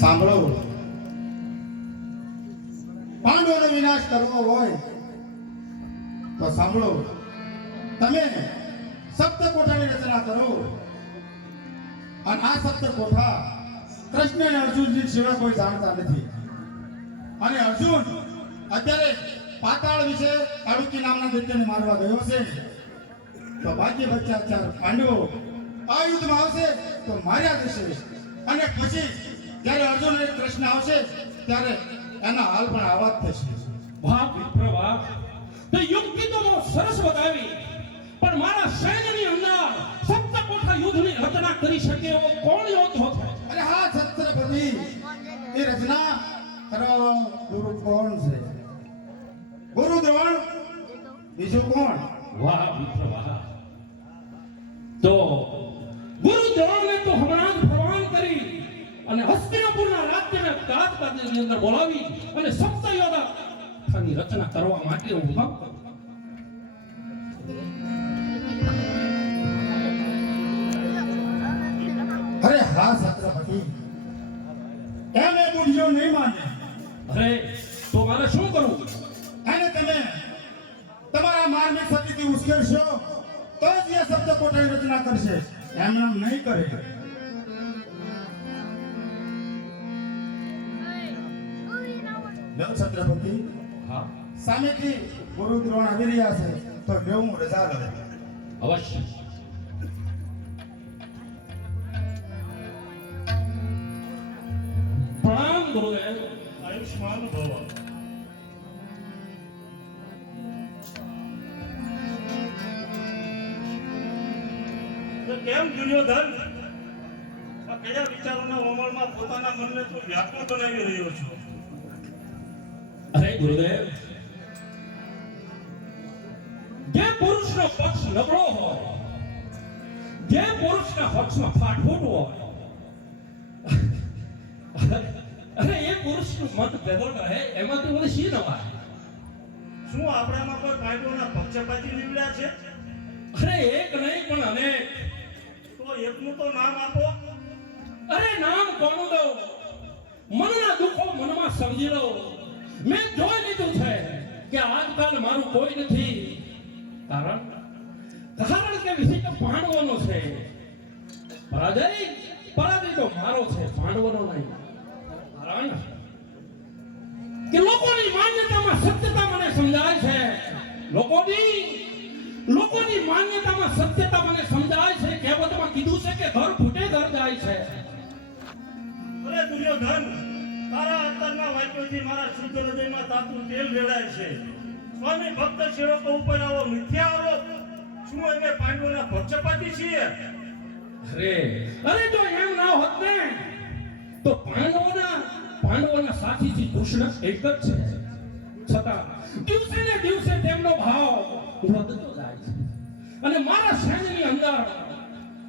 સાંભળો પાંડવોનો વિનાશ કરવો હોય તો સાંભળો તમે સપ્ત કોઠાની રચના કરો. અને આ સપ્ત કોઠા કૃષ્ણ અને અર્જુનજી સિવાય કોઈ જાણતા નથી. અને અર્જુન અત્યારે પાતાળ વિશે કાળુકી નામના દૈત્યને મારવા ગયો છે તો બાકી બચ્ચા ચાર પાંડવો આ યુદ્ધમાં આવશે તો માર્યા જશે. અને પછી જ્યારે અર્જુન અને કૃષ્ણ આવશે ત્યારે એના હાલ પણ આવા જ થશે. વાહ વિપ્રવા તો યુક્તિ તો બહુ સરસ બતાવી. પણ મારા સૈન્યની અંદર સપ્તકોઠા યુદ્ધની રચના કરી શકે એવો કોણ યોદ્ધ છે? અરે હા છત્રપતિ. એ રચના કરવાનો ગુરુ કોણ છે? ગુરુ દ્રોણ? બીજું કોણ? વાહ વિપ્રવા તો અને હસ્તિનાપુરના રાજ્યને રાજકાજની અંદર બોલાવી અને સપ્તયોગા ની રચના કરવા માટે હું હુકમ અરે હા છત્રપતિ એને બુઢિયો નહીં માને. અરે તો મારે શું કરવું? અને તમે તમારા માર્મિક સતીથી ઉશ્કેરશો તો જ એ શબ્દ પોતાની રચના કરશે. એમ નામ નહીં કરે. છત્રપતિ. હા. સામેથી ગુરુ દ્રોણ આવી રહ્યા છે તો લેવું રજા લઉં અવશ્ય. પ્રણામ ગુરુદેવ આયુષ્માન ભવ. કેમ દુર્યોધન? આ કયા વિચારોના ઓમળમાં પોતાના મનને તું વ્યાકુળ બનાવી રહ્યો છો? અરે ગુરુદેવ. જે પુરુષનો પક્ષ નબળો હોય જે પુરુષના પક્ષમાં ફાટફૂટ હોય અરે એ પુરુષનું મત પ્રબળ રહે એમાંથી મને શી નવાય? શું આપણામાં કોઈ કાયદોના પક્ષપાતી નીવડ્યા છે? અરે એક નહીં પણ અનેક. તો એકનું તો નામ આપો. અરે નામ કોનું દઉં? મનના દુઃખો મનમાં સમજી લો મેં જોઈ લીધું છે કે આજકાલ મારું કોઈ નથી. કારણ કારણ કે વિષય પાંડવોનો છે. પરાજય પરાજય તો મારો છે પાંડવોનો નહીં. કારણ કે લોકોની માન્યતામાં સત્યતા મને સમજાય છે. લોકોની લોકોની માન્યતામાં સત્યતા મને સમજાય છે. કહેવતમાં કીધું છે કે ઘર ફૂટે, ઘર જાય છે. અરે દુર્યોધન તારા અંતરના વાક્યોથી મારા શુદ્ધ હૃદયમાં તાતું તેલ રેડાય છે. સ્વામી ભક્ત સેવકો ઉપર આવો મિથ્યા આરોપ શું અમે પાંડવોના પક્ષપાતી છીએ? અરે અરે જો એમ ના હોત ને, તો પાંડવોના પાંડવોના સાથીથી કૃષ્ણ એક જ છે. છતાં દિવસે ને દિવસે તેમનો ભાવ વધતો જાય છે. અને મારા સૈન્યની અંદર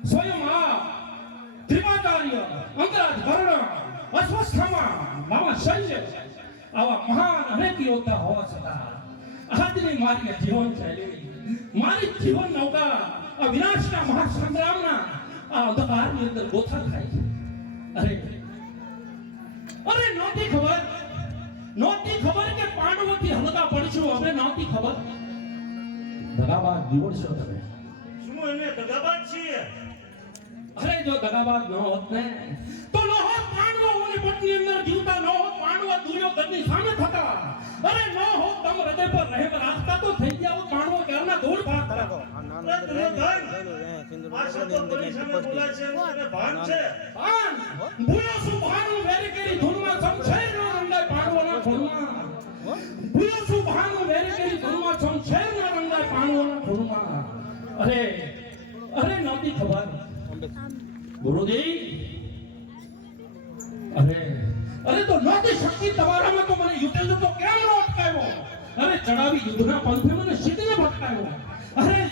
સ્વયં આ ત્રિપાચાર્ય અંગરાજ વર્ણ અશ્વસ્થામા મામા શૈલ્ય આવા મહાન અનેક યોદ્ધા હોવા છતાં આજની મારી જીવન શૈલી, મારી જીવન નૌકા, આ વિનાશના મહાસંગ્રામના આ અંધકારની અંદર ગોથા થાય છે. અરે અરે, નહોતી ખબર? નહોતી ખબર કે પાંડવોથી હલકા પડશું હવે નહોતી ખબર? દગાબાજ છો તમે. શું એને દગાબાજ છીએ? અરે જો દગાબાદ ન હોત ને? તો ન હોત અને પટની અંદર જીવતા ન હોત પાંડવો દુર્યોધનની સામે થતા. અરે ન હોત તમ હૃદય પર રહેમ રાખતા તો થઈ ગયા હોત પાંડવો ક્યારના ધૂળ ભાગ અરે દુર્યોધન આ શબ્દ બોલાય છે એનું ભાન છે. ભાન! ભૂયો ગુરુદેવ અરે અરે તો નોતી શક્તિ તમારામાં તો મને યુદ્ધ તો કેમ નો અટકાવ્યો અરે ચડાવી યુદ્ધના પંથે મને સીધે ભટકાયો અરે